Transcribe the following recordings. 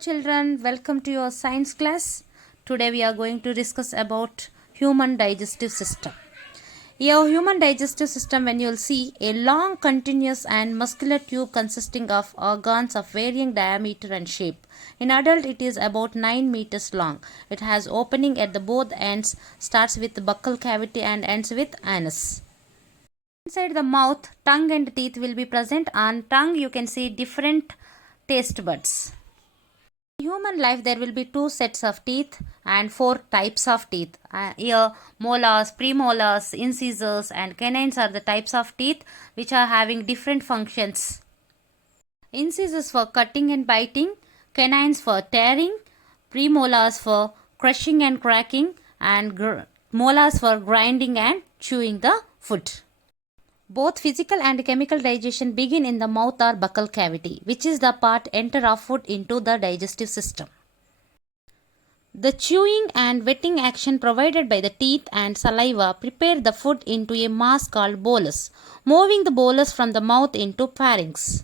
Children, welcome to your science class. Today we are going to discuss about human digestive system. Your human digestive system, when you'll see a long continuous and muscular tube consisting of organs of varying diameter and shape. In adult it is about 9 meters long. It has opening at the both ends, starts with the buccal cavity and ends with anus. Inside the mouth, tongue and teeth will be present. On tongue you can see different taste buds. In human life there will be two sets of teeth and four types of teeth. Here molars, premolars, incisors and canines are the types of teeth which are having different functions. Incisors for cutting and biting, canines for tearing, premolars for crushing and cracking, and molars for grinding and chewing the food. Both physical and chemical digestion begin in the mouth or buccal cavity, which is the part enter of food into the digestive system. The chewing and wetting action provided by the teeth and saliva prepare the food into a mass called bolus, moving the bolus from the mouth into pharynx.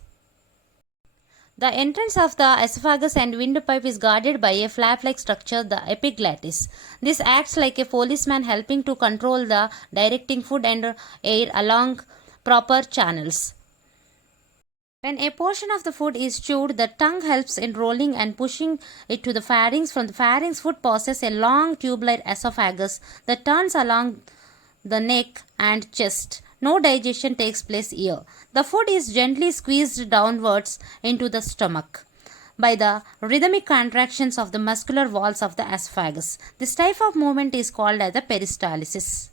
The entrance of the esophagus and windpipe is guarded by a flap-like structure, the epiglottis. This acts like a policeman helping to control the directing food and air along proper channels. When a portion of the food is chewed, the tongue helps in rolling and pushing it to the pharynx. From the pharynx, food passes a long tubular esophagus that turns along the neck and chest. No digestion takes place here. The food is gently squeezed downwards into the stomach by the rhythmic contractions of the muscular walls of the esophagus. This type of movement is called as the peristalsis.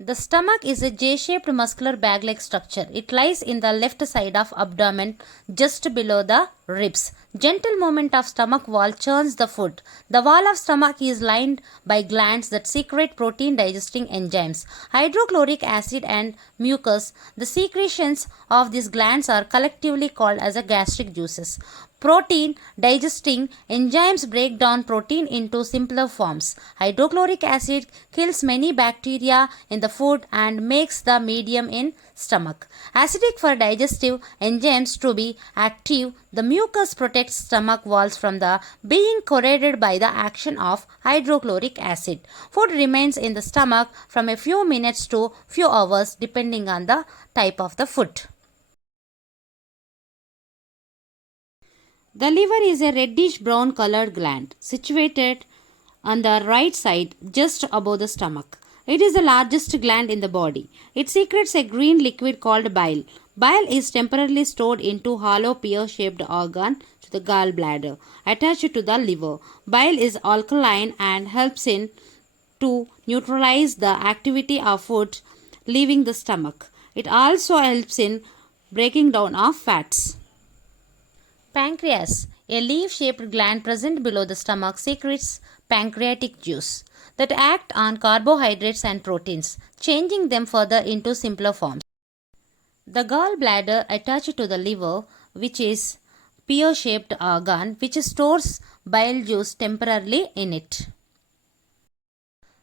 The stomach is a J-shaped muscular bag-like structure. It lies in the left side of abdomen just below the ribs. Gentle movement of stomach wall churns the food. The wall of stomach is lined by glands that secrete protein digesting enzymes, hydrochloric acid and mucus. The secretions of these glands are collectively called as a gastric juices. Protein digesting enzymes break down protein into simpler forms. Hydrochloric acid kills many bacteria in the food and makes the medium in stomach. Acidic for digestive enzymes to be active, the mucus protects stomach walls from the being corroded by the action of hydrochloric acid. Food remains in the stomach from a few minutes to few hours depending on the type of the food. The liver is a reddish brown colored gland situated on the right side just above the stomach. It is the largest gland in the body. It secretes a green liquid called bile. Bile is temporarily stored into hollow pear-shaped organ to the gallbladder attached to the liver. Bile is alkaline and helps in to neutralize the activity of food leaving the stomach. It also helps in breaking down of fats. Pancreas, a leaf-shaped gland present below the stomach, secretes pancreatic juice that act on carbohydrates and proteins, changing them further into simpler forms. The gallbladder attached to the liver, which is pear-shaped organ, which stores bile juice temporarily in it.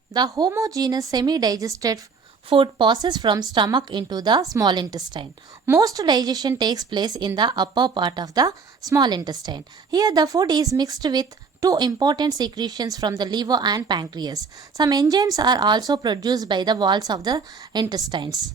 The homogeneous semi-digested food passes from stomach into the small intestine. Most digestion takes place in the upper part of the small intestine. Here the food is mixed with two important secretions from the liver and pancreas. Some enzymes are also produced by the walls of the intestines.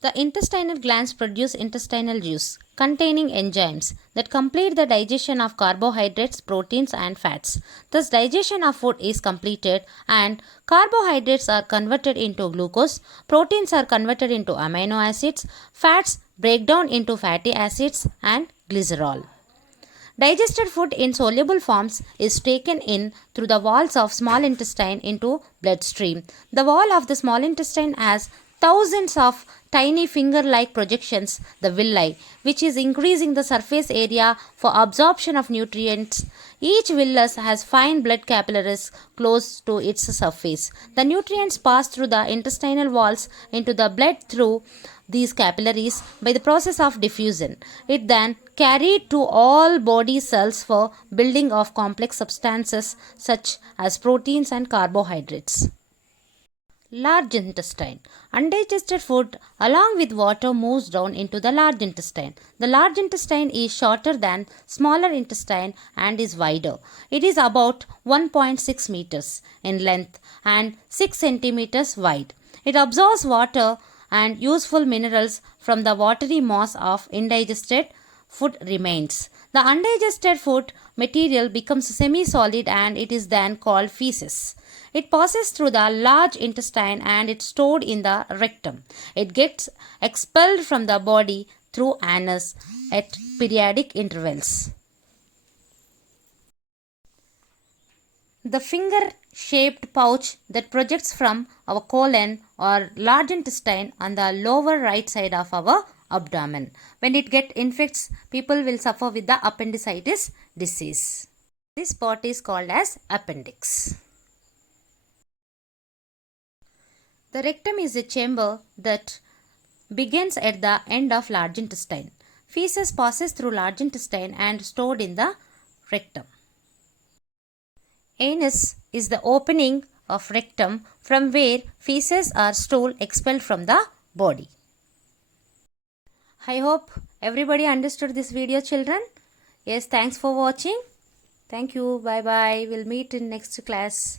The intestinal glands produce intestinal juice containing enzymes that complete the digestion of carbohydrates, proteins and fats. Thus digestion of food is completed and carbohydrates are converted into glucose, proteins are converted into amino acids, fats break down into fatty acids and glycerol. Digested food in soluble forms is taken in through the walls of small intestine into bloodstream. The wall of the small intestine has thousands of tiny finger-like projections, the villi, which is increasing the surface area for absorption of nutrients. Each villus has fine blood capillaries close to its surface. The nutrients pass through the intestinal walls into the blood through these capillaries by the process of diffusion. It then carried to all body cells for building of complex substances such as proteins and carbohydrates. Large intestine. Undigested food along with water moves down into the large intestine. The large intestine is shorter than smaller intestine and is wider. It is about 1.6 meters in length and 6 centimeters wide. It absorbs water and useful minerals from the watery mass of indigested food remains. The undigested food material becomes semi-solid and it is then called feces. It passes through the large intestine and it's stored in the rectum. It gets expelled from the body through anus at periodic intervals. The finger-shaped pouch that projects from our colon or large intestine on the lower right side of our abdomen. When it gets infects, people will suffer with the appendicitis disease. This part is called as appendix. The rectum is a chamber that begins at the end of large intestine. Feces passes through large intestine and stored in the rectum. Anus is the opening of rectum from where feces or stool expelled from the body. I hope everybody understood this video, children. Yes, thanks for watching. Thank you. Bye bye. We'll meet in next class.